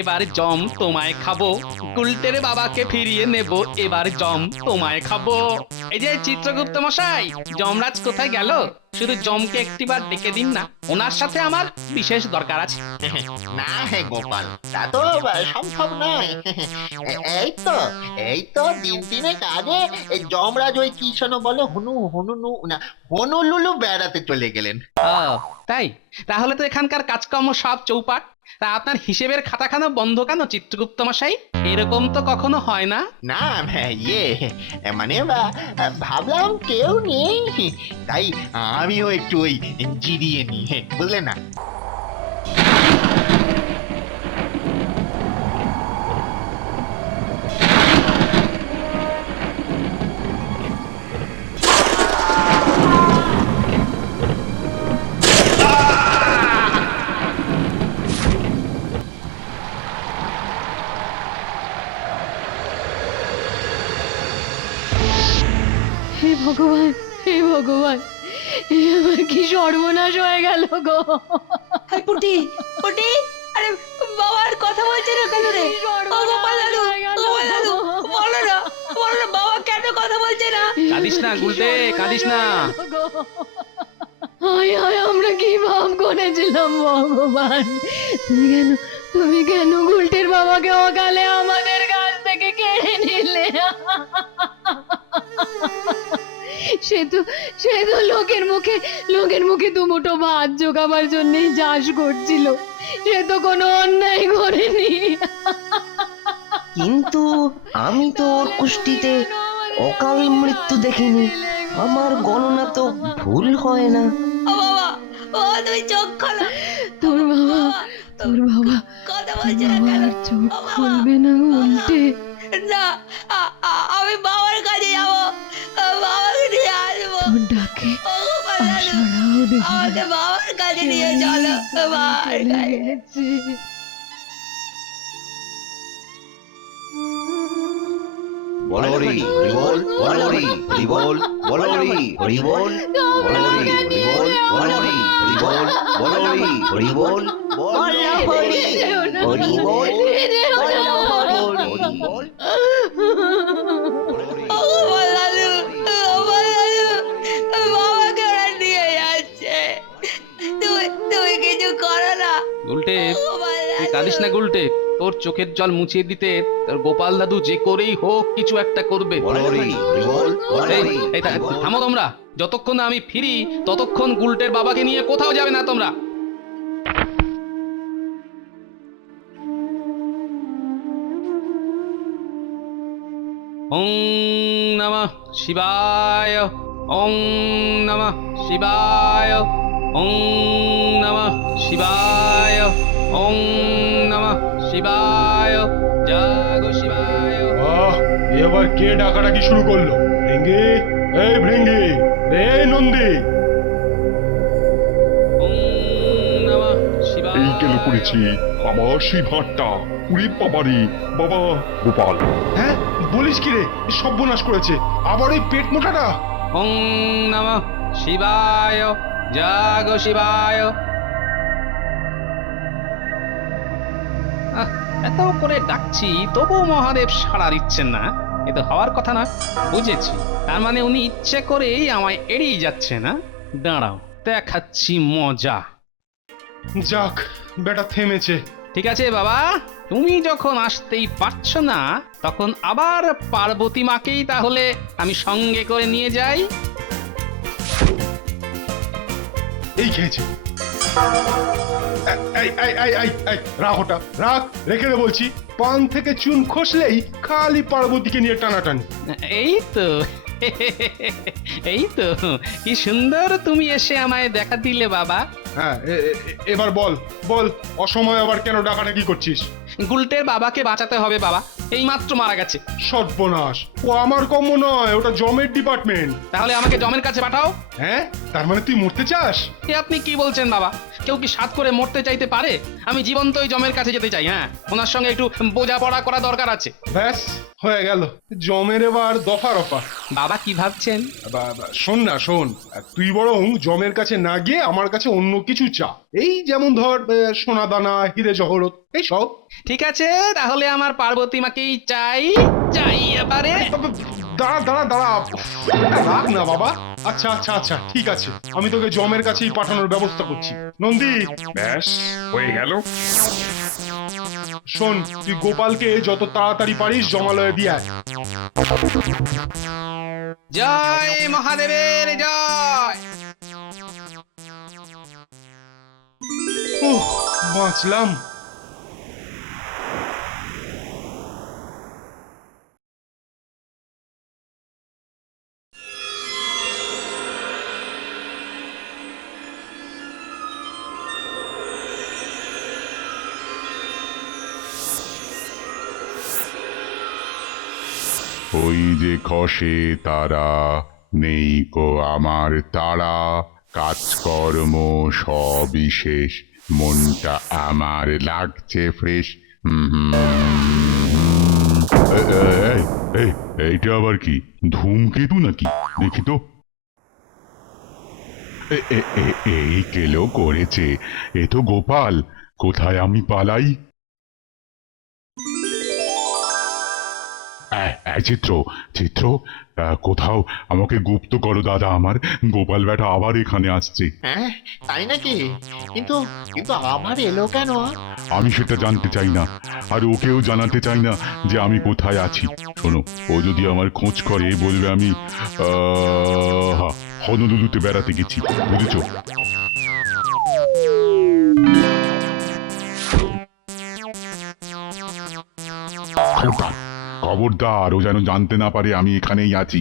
এবার জম তোমায় খাবো, গুলটের বাবাকে ফিরিয়ে নেব, এবার জম তোমায় খাবো। এই যে চিত্রগুপ্ত মশাই, যমরাজ কোথায় গেল? শুধু জমকে একটিবার ডেকে দিন না, ওনার সাথে আমার বিশেষ দরকার আছে। না হে গোপাল, তা তো সম্ভব নয়। এই তো এই তো দিন তিনেক আগে এই যমরাজ ওই কি শোনো বলে হনু না হনুলুলু বেড়াতে চলে গেলেন। ও তাই? তাহলে তো এখানকার কাজকর্ম সব চৌপাট। তা আপনার হিসেবের খাতাখানা বন্ধ কেন চিত্রগুপ্ত মশাই? এরকম তো কখনো হয় না। না ইয়ে মানে ভাবলাম কেউ নেই, তাই আমিও একটু ওই জিরিয়ে নি, বুঝলে না। হে ভগবান, হে ভগবান, এবার কি সর্বনাশ হয়ে গেল গো। পুটি পুটি, আরে বাবার কথা বলছে না কেন রে? ও গোপাল দাদু, গোপাল দাদু, বলো না বাবা কেন কথা বলছে না? কাঁদিস না গুলটে, কাঁদিস না। হায় হায়, আমরা কি ভাব করেছিলাম ভগবান। তুমি কেন গুলটের বাবাকে অকালে আমাদের কাছ থেকে কেড়ে নিলে? সে তো লোকের মুখে দুমুঠো ভাত জোগাবার জন্যই চাষ করছিল। সে তো কোনো অন্যায় করেনি। কিন্তু আমি তো ওর কুষ্টিতে অকাল মৃত্যু দেখিনি। আমার গণনা তো ভুল হয় না। ও বাবা, ও তুমি চোখ খোলো। তোর বাবা কথা বলছে না কেন? আর চোখ ও বাবা, খুলবে না উল্টে। না, আমি বাবার কাছে যাবো, বাবাকে নিয়ে আসবো। তোর ডাকে ও গোপাল দাদু, আশারাও দেখি আমাকে বাবার কাছে নিয়ে চলো, বাবার কাছে। গেছে। বলরি হরিবল, বলরি হরিবল, বলরি হরিবল, বলরি হরিবল, বলরি হরিবল, বলরি হরিবল, বলরি হরিবল, হরিবল। ও গোপাল দাদু, বাবাকে ওরা নিয়ে যাচ্ছে। তুমি কিছু করো না গুলটে, গোপাল তুই দাদু। কাঁদিস না গুলটে। তোর চোখের জল মুছিয়ে দিতে তোর গোপাল দাদু যে করেই হোক কিছু একটা করবে। বলরি হরিবল, এই, বলরি এই হরিবল। থামো তোমরা। যতক্ষণ না আমি ফিরি ততক্ষণ গুলটের বাবাকে নিয়ে কোথাও যাবে না তোমরা। ওং নমঃ শিবায়, ওং নমঃ শিবায়, ওং নমঃ শিবায়, ওং নমঃ শিবায়, জাগো শিবায়। আহ, এবার কে ডাকাডাকি শুরু করলো? ভৃঙ্গি, এই ভৃঙ্গি, রে নন্দী। ওং নমঃ শিবায়। এই গেল করেছি আবার সেই ভাঁটটা। উড়ি বাবারি বাবা গোপাল। হ্যাঁ, বলিস কি রে? সর্বনাশ করেছে আবার ওই পেট মোটাটা। ওং নমঃ শিবায়, জাগো শিবায়। এত করে ডাকছি তবুও মহাদেব সাড়া দিচ্ছেন না। এ তো হওয়ার কথা না। বুঝেছি, তার মানে উনি ইচ্ছে করেই আমায় এড়িয়ে যাচ্ছে না। দাঁড়াও, দেখাচ্ছি মজা। যাক, বেটা থেমেছে। ঠিক আছে বাবা, তুমি যখন আসতেই পারছো না তখন আবার পার্বতী মাকেই তাহলে আমি সঙ্গে করে নিয়ে যাই। এই খেয়েছে। রাখ ওটা, রাখ, রেখে দে বলছি। পান থেকে চুন খসলেই খালি পার্বতীকে নিয়ে টানাটানি। এই তো এই তো, কি সুন্দর তুমি এসে আমায় দেখা দিলে বাবা। হ্যাঁ, এবার বল বল, অসময় আবার কেন ডাকাডাকি করছিস? গুলটের বাবাকে বাঁচাতে হবে বাবা, এই মাত্র মারা গেছে। সর্বনাশ, ও আমার কম্ম নয়, ওটা জমের ডিপার্টমেন্ট। তাহলে আমাকে জমের কাছে পাঠাও। হ্যাঁ, তার মানে তুই মরতে চাস? এ আপনি কি বলছেন বাবা? কেউ কি সাত করে মরতে চাইতে পারে? আমি জীবন্ত ওই জমের কাছে যেতে চাই। হ্যাঁ, ওনার সঙ্গে একটু বোঝাপড়া করা দরকার আছে। ব্যাস, হয়ে গেল। জমের এবার দফা রফা। বাবা কি ভাবছেন? শোন না শোন, তুই বরং জমের কাছে না গিয়ে আমার কাছে অন্য কিছু চা। এই যেমন ধর সোনা দানা, হিরে জহরত, এই সব। ঠিক আছে, তাহলে আমার পার্বতী মাকেই চাই। চাই এবারে। দাঁড়া দাঁড়া দাঁড়া, রাখ না বাবা। আচ্ছা আচ্ছা আচ্ছা, ঠিক আছে, আমি তোকে জমের কাছেই পাঠানোর ব্যবস্থা করছি। নন্দী, ব্যাস হয়ে গেল। শোন, তুই গোপালকে যত তাড়াতাড়ি পারিস জমালয়ে দিয়ে আয়। জয় মহাদেবের জয়। উহ, বাঁচলাম। ওই যে খসে তারা, নেই কো আমার তারা, কাজকর্ম সবই শেষ, মনটা আমার লাগছে ফ্রেশ। এইটা আবার কি, ধূমকেতু নাকি? দেখি তো। এই কেলো করেছে, এ তো গোপাল। কোথায় আমি পালাই? চিত্র, চিত্র, কোথাও আমাকে গুপ্ত করো দাদা, আমার গোপাল বেটা আবার এখানে আসছে। হ্যাঁ, তাই নাকি? কিন্তু কিন্তু আবার এলো কেন? আমি সেটা জানতে চাই না, আর ওকেও জানাতে চাই না যে আমি কোথায় আছি। শোনো, ও যদি আমার খোঁজ করে বলবে আমি হনলুলুতে বেড়াতে গেছি, বুঝেছো? খবরদার, ও যেন জানতে না পারে আমি এখানেই আছি।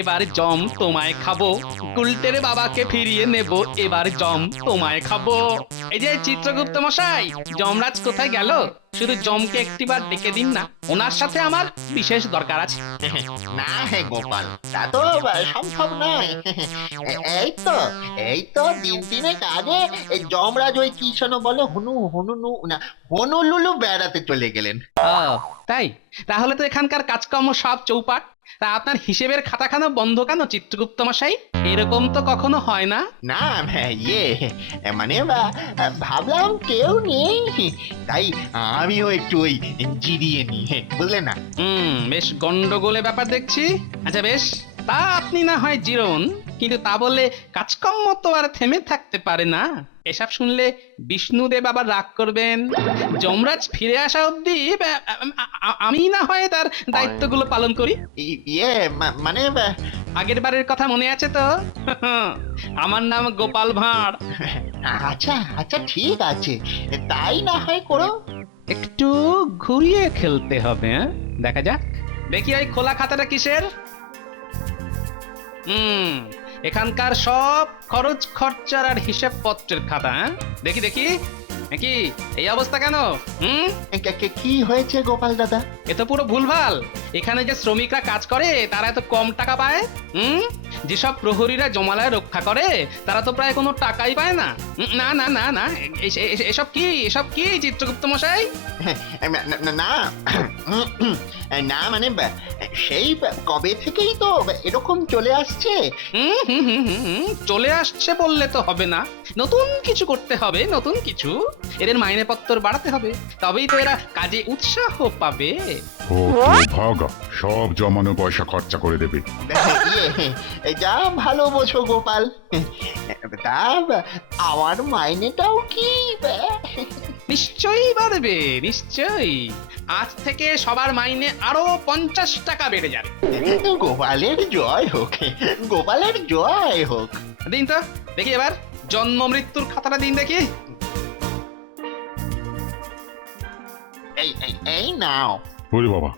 এবার জম তোমায় খাবো, গুলটের বাবাকে ফিরিয়ে নেব। এবার জম তোমায় খাবো। এই যে চিত্রগুপ্ত মশাই, যমরাজ কোথায় গেল? শুধু জমকে একটিবার ডেকে দিন না, ওনার সাথে আমার বিশেষ দরকার আছে। না হে গোপাল, তা তো সম্ভব নয়। এই তো দিন তিনেক আগে এই যমরাজ ওই কি যেন বলে হনুলুলু বেড়াতে চলে গেলেন। ও তাই? তাহলে তো এখানকার কাজকর্ম সব চৌপাট। তা আপনার হিসেবের খাতাখানা বন্ধ কেন চিত্রগুপ্ত মশাই? এরকম তো কখনো হয় না। না মানে ভাবলাম কেউ নেই, তাই আমিও একটু ওই জিরিয়ে নি, বুঝলে না? বেশ গন্ডগোলে ব্যাপার দেখছি। আচ্ছা বেশ, তা আপনি না হয় জিরোন, কিন্তু তা বলে কাজকর্ম তো আর থেমে থাকতে পারে না। এসব শুনলে বিষ্ণুদেব আবার রাগ করবেন। যমরাজ ফিরে আসা অবধি আমি না হয় তার দায়িত্বগুলো পালন করি। মানে আগের বারের কথা মনে আছে তো? আমার নাম গোপাল ভাঁড়। আচ্ছা আচ্ছা, ঠিক আছে, তাই না হয় করো। একটু ঘুরিয়ে খেলতে হবে, দেখা যাক। দেখি ওই খোলা খাতাটা কিসের? এখানকার সব খরচ খরচার আর হিসেব পত্রের খাতা। দেখি দেখি কি এই অবস্থা কেন? কি হয়েছে গোপাল দাদা? এ তো পুরো ভুলভাল। এখানে যে শ্রমিকরা কাজ করে তারা এত কম টাকা পায়। যেসব প্রহরীরা জমালয় রক্ষা করে তারা তো প্রায় কোনো টাকাই পায় না। না না না না, এসব কি চিত্রগুপ্ত মশাই? না না, মানে সেই কবে থেকেই তো এরকম চলে আসছে। চলে আসছে বললে তো হবে না, নতুন কিছু করতে হবে, নতুন কিছু। এদের মাইনেপত্র বাড়াতে হবে, তবেই তো এরা কাজে উৎসাহ পাবে। ও ভাগা, সব জমানো পয়সা খরচা করে দেবে। যা ভালো বোঝো গোপাল। তা আমার মাইনেটাও কি? নিশ্চয়ই বাড়বে, নিশ্চয়ই। আজ থেকে সবার মাইনে আরো 50 টাকা বেড়ে যাবে। গোপালের জয় হোক, গোপালের জয় হোক। দিন তো দেখি, এবার জন্ম মৃত্যুর খাতাটা দিন দেখি। এই নাও। ওরে বাবা,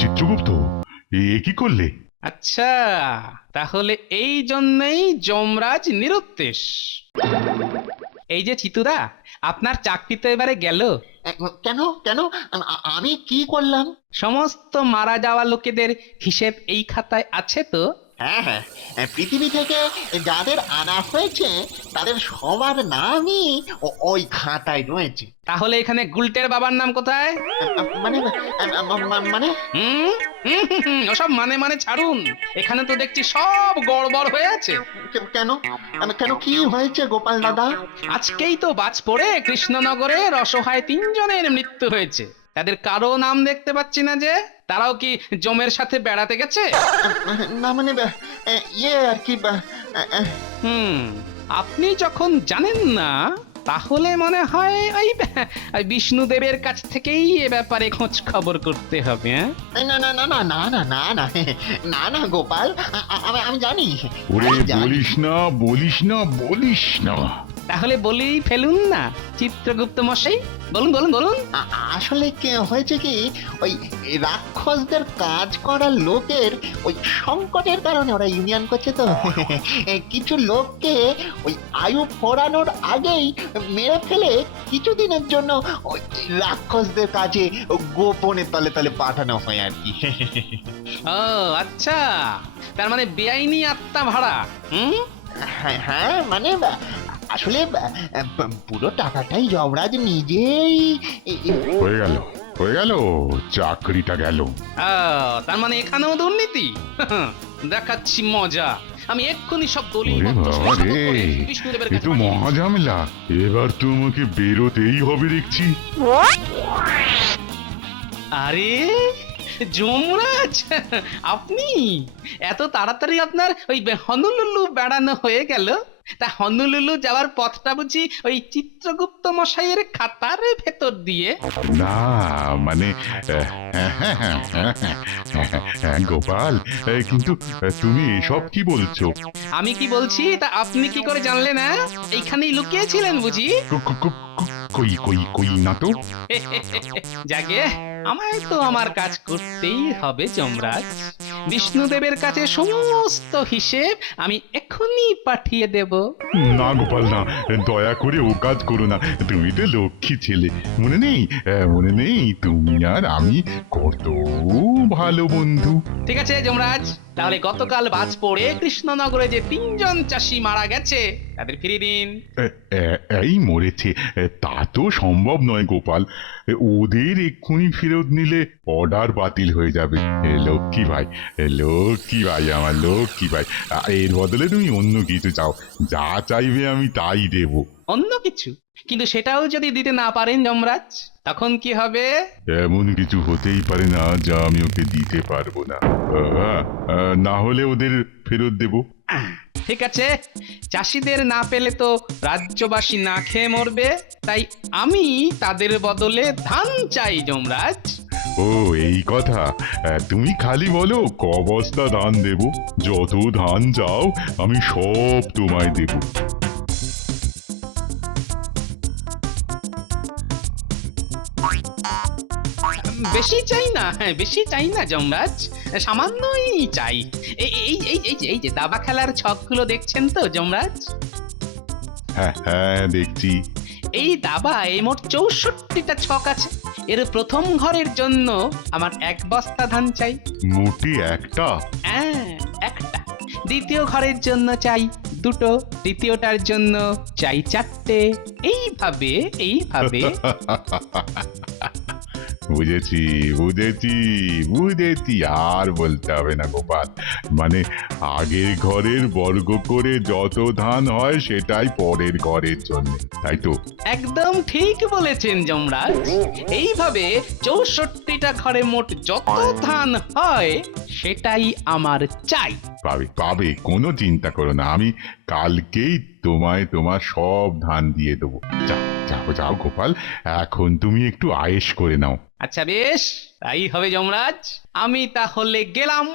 চিত্রগুপ্ত, এ কি করলে? আচ্ছা, তাহলে এই জন্যই যমরাজ নিরুদ্দেশ। এই যে চিতুদা, আপনার চাকরি তো এবারে গেল। কেন কেন, আমি কি করলাম? সমস্ত মারা যাওয়া লোকেদের হিসেব এই খাতায় আছে তো? হ্যাঁ হ্যাঁ, পৃথিবী থেকে যাদের আনা হয়েছে তাদের সবার নামই ওই খাতায় রয়েছে। তাহলে এখানে গুলটের বাবার নাম কোথায়? মানে মানে ওসব মানে ছাড়ুন, এখানে তো দেখছি সব গড়বড় হয়ে আছে। কেন কেন কি হয়েছে গোপাল দাদা? আজকেই তো বাজ পড়ে কৃষ্ণনগরের অসহায় 3 জনের মৃত্যু হয়েছে। তাদের কারো নাম দেখতে পাচ্ছি না যে। তারাও কি জমের সাথে বেড়াতে গেছে? না মানে ইয়ে আর কি আপনি যখন জানেন না, তাহলে মনে হয় ওই বিষ্ণুদেবের কাছ থেকেই এ ব্যাপারে খোঁজ খবর করতে হবে। না না না না না না না না না না গোপাল, আমি জানি। ওরে আমি জানি। বলিস না তাহলে বলেই ফেলুন না চিত্রগুপ্ত মশাই, বলুন। আসলে কি হয়েছে কি, ওই রাক্ষসদের কাজ করার লোকের ওই সংকটের কারণে ওরা ইউনিয়ন করছে তো। কিছু লোককে ওই আয়ু ফোরানোর আগেই মেরে ফেলে কিছুদিনের জন্য ওই রাক্ষসদের কাজে গোপনে তলে তলে পাঠানো হয় আর কি। ও আচ্ছা, তার মানে বেআইনি আত্মা ভাড়া। হ্যাঁ মানে আসলে পুরো টাকাটাই যমরাজ নিজেই হয়ে গেল চাকরিটা গেল। তার মানে এখানেও দুর্নীতি। দেখাচ্ছি মজা, আমি এক্ষুনি সব দলিল ওরে পত্র বাবা সংগ্রহ করে রে, বিষ্ণুদেবের এ কাছে তো পাঠিয়ে মহা ঝামেলা। এবার তো আমাকে বেরোতেই হবে দেখছি। আরে যমরাজ, আপনি এত তাড়াতাড়ি আপনার ওই হনুলুলু বেড়ানো হয়ে গেল? তা হনুলুলু যাওয়ার পথটা বুঝি ওই চিত্রগুপ্ত মশাইয়ের খাতার ভেতর দিয়ে? না মানে গোপাল, কিন্তু তুমি এসব কি বলছো? আমি কি বলছি তা আপনি কি করে জানলে না? এইখানেই লুকিয়েছিলেন বুঝি? কই না তো। যাকে আমায় তো আমার কাজ করতেই হবে যমরাজ। বিষ্ণুদেবের কাছে সমস্ত হিসেব আমি এক্ষুনি পাঠিয়ে দেব। না গোপাল না, দয়া করে ও কাজ করো না। তুমি তো লক্ষ্মী ছেলে, মনে নেই তুমি আর আমি কত ভালো বন্ধু। ঠিক আছে যমরাজ, তাহলে গতকাল বাজ পড়ে কৃষ্ণনগরে যে 3 জন চাষি মারা গেছে তাদের ফিরিয়ে দিন। এই মরেছে তা তো সম্ভব নয় গোপাল, ওদের এক্ষুনি ফেরত নিলে অর্ডার বাতিল হয়ে যাবে। লক্ষ্মী ভাই আমার লক্ষ্মী ভাই, এর বদলে তুমি অন্য কিছু চাও, যা চাইবে আমি তাই দেব। অন্য কিছু? কিন্তু সেটাও যদি দিতে না পারেন যমরাজ, তখন কি হবে? এমন কিছু হতেই পারে না যা আমি ওকে দিতে পারবো না। না হলে ওদের ফেরত দেব। ঠিক আছে, চাষিদের না পেলে তো রাজ্যবাসী না খেয়ে মরবে, তাই আমি তাদের বদলে ধান চাই যমরাজ। ও এই কথা, তুমি খালি বলো ক বস্তা ধান দেব, যত ধান চাও আমি সব তোমায় দেব। বেশি চাই না যমরাজ, সামান্যই চাই। এই যে দাবা খেলার ছকগুলো দেখছেন তো যমরাজ? হ্যাঁ দেখছি। এই দাবায় মোট 64টা ছক আছে। এর প্রথম ঘরের জন্য আমার 1 বস্তা ধান চাই। মোটে একটা? হ্যাঁ, একটা। দ্বিতীয় ঘরের জন্য চাই 2টো, তৃতীয়টার জন্য চাই 4টে। এইভাবে বুঝেছি, আর বলতে হবে না গোপাল। মানে আগের ঘরের বর্গ করে যত ধান হয় সেটাই পরের ঘরের জন্য, তাই তো? একদম ঠিক বলেছেন যমরাজ। এইভাবে 64টা ঘরে মোট যত ধান হয় সেটাই আমার চাই। পাবে, কোনো চিন্তা করো না, আমি কালকেই তোমায় তোমার সব ধান দিয়ে দেবো। যাও গোপাল, এখন তুমি একটু আয়েশ করে নাও। আচ্ছা বেশ, তাই হবে যমরাজ, আমি তাহলে গেলাম।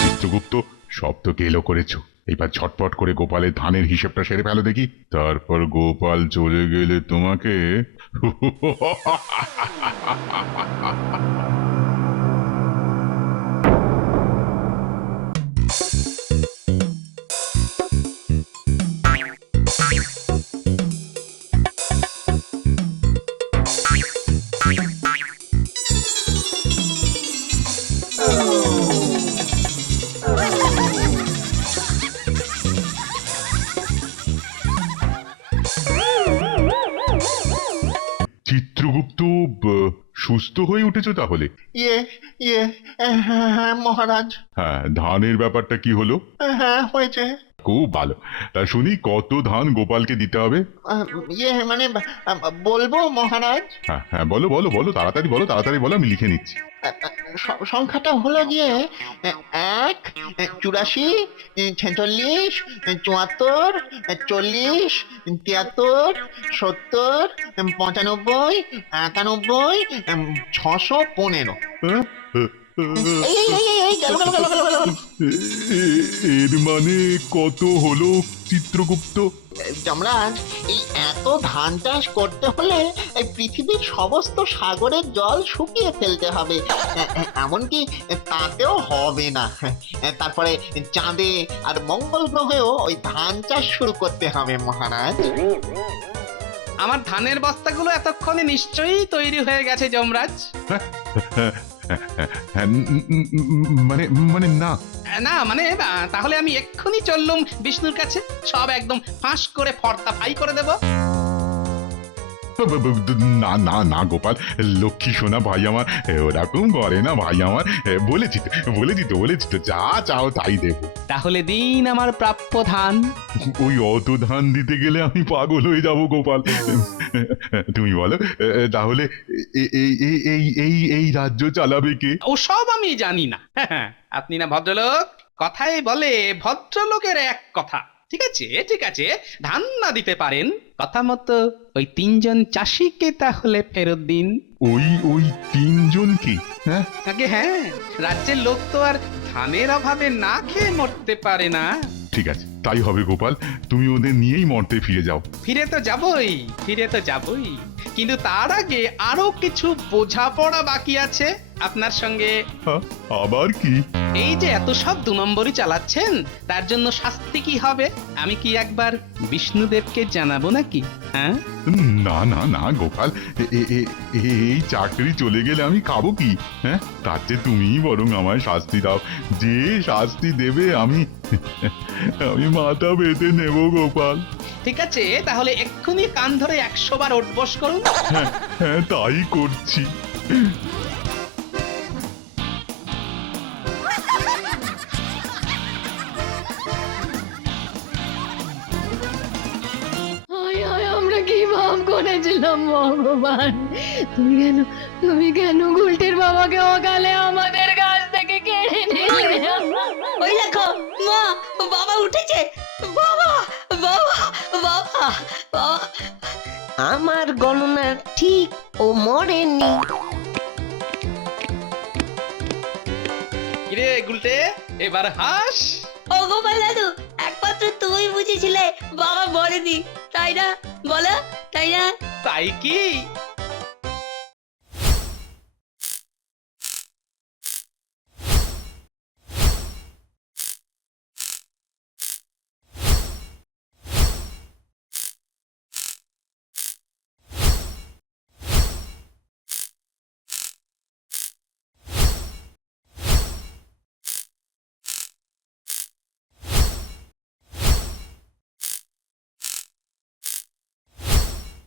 চিত্রগুপ্ত, সব তো গেলো করেছো, এবার ঝটপট করে গোপালের ধানের হিসেবটা সেরে ফেলো দেখি, তারপর গোপাল চলে গেলে তোমাকে চিত্রগুপ্ত সুস্থ হয়ে উঠেছো তাহলে? ইয়ে ইয়ে হ্যাঁ মহারাজ, হ্যাঁ, ধানের ব্যাপারটা কি হলো? হ্যাঁ হয়েছে। খুব ভালো। তা শুনি কত ধান গোপালকে দিতে হবে? ইয়ে মানে বলবো মহারাজ, হ্যাঁ হ্যাঁ, বলো বলো বলো, তাড়াতাড়ি বলো, তাড়াতাড়ি বলো, আমি লিখে নিচ্ছি। সংখ্যাটা হলো গিয়ে 1, 84, 46, 74, 40, 73, 70, 95, 91, 615। হ্যাঁ? এই গেল গেল গেল গেল গেল। এর মানে কত হলো চিত্রগুপ্ত? যমরাজ, এই এত ধান চাষ করতে হলে এই পৃথিবীর সমস্ত সাগরের জল শুকিয়ে ফেলতে হবে, এমনকি তাতেও হবে না। তারপরে চাঁদে আর মঙ্গল গ্রহেও ওই ধান চাষ শুরু করতে হবে মহারাজ। আমার ধানের বস্তাগুলো এতক্ষণে নিশ্চয়ই তৈরি হয়ে গেছে যমরাজ। হ্যাঁ, মানে মানে না, না মানে তাহলে আমি এক্ষুনি চললুম বিষ্ণুর কাছে, সব একদম ফাঁস করে ফর্দা ফাই করে দেব। না না না গোপাল, লক্ষ্মী সোনা ভাই আমার ওরকম করে না ভাই আমার। বলেছি তো যা চাও তাই দেবো। তাহলে দিন আমার প্রাপ্য ধান। ওই অত ধান দিতে গেলে আমি পাগল হয়ে যাব গোপাল। তুমি বলো তাহলে এই রাজ্য চালাবে কে? ওসব আমি জানি না। আপনি না ভদ্রলোক, কথায় বলে ভদ্রলোকের এক কথা। ঠিক আছে ঠিক আছে, ধান না দিতে পারেন, কথা মতো ওই 3 জন চাষিকে তাহলে ফেরত দিন। ওই 3 জন কি? হ্যাঁ আগে হ্যাঁ, রাজ্যের লোক তো আর ধানের অভাবে না খেয়ে মরতে পারে না। ঠিক আছে, তাই হবে গোপাল, তুমি ওদের নিয়েই মর্তে ফিরে যাও। ফিরে তো যাবই, কিন্তু তার আগে আরো কিছু বোঝাপড়া বাকি আছে আপনার সঙ্গে। আবার কি? এই যে এত সব 2 নম্বরই চালাচ্ছেন, তার জন্য শাস্তি কি হবে আমি কি একবার বিষ্ণুদেবকে জানাবো নাকি? হ্যাঁ না না না গোপাল, এই চাকরি চলে গেলে আমি খাবো কি? হ্যাঁ, তার চেয়ে তুমিই বরং আমায় শাস্তি দাও। যে শাস্তি দেবে আমি মাথা বেঁধে নেব গোপাল। ঠিক আছে, তাহলে এক্ষুনি কান ধরে 100 বার ওঠবস করুন। হ্যাঁ তাই করছি। হায় হায়, আমরা কি ভাব করেছিলাম ভগবান! তুমি কেন গুলটের বাবাকে অকালে আমাদের কাছ থেকে কেড়ে নিলে? ওই দেখো মা, বাবা উঠেছে। বাবা বাবা বাবা বাবা। আমার গণনা ঠিক, ও মরেনি। কিরে গুলটে, এবার হাস। ও গোপাল দাদু, একমাত্র তুমি বুঝেছিলে বাবা মরেনি, তাই না? বলো, তাই না? তাই কি?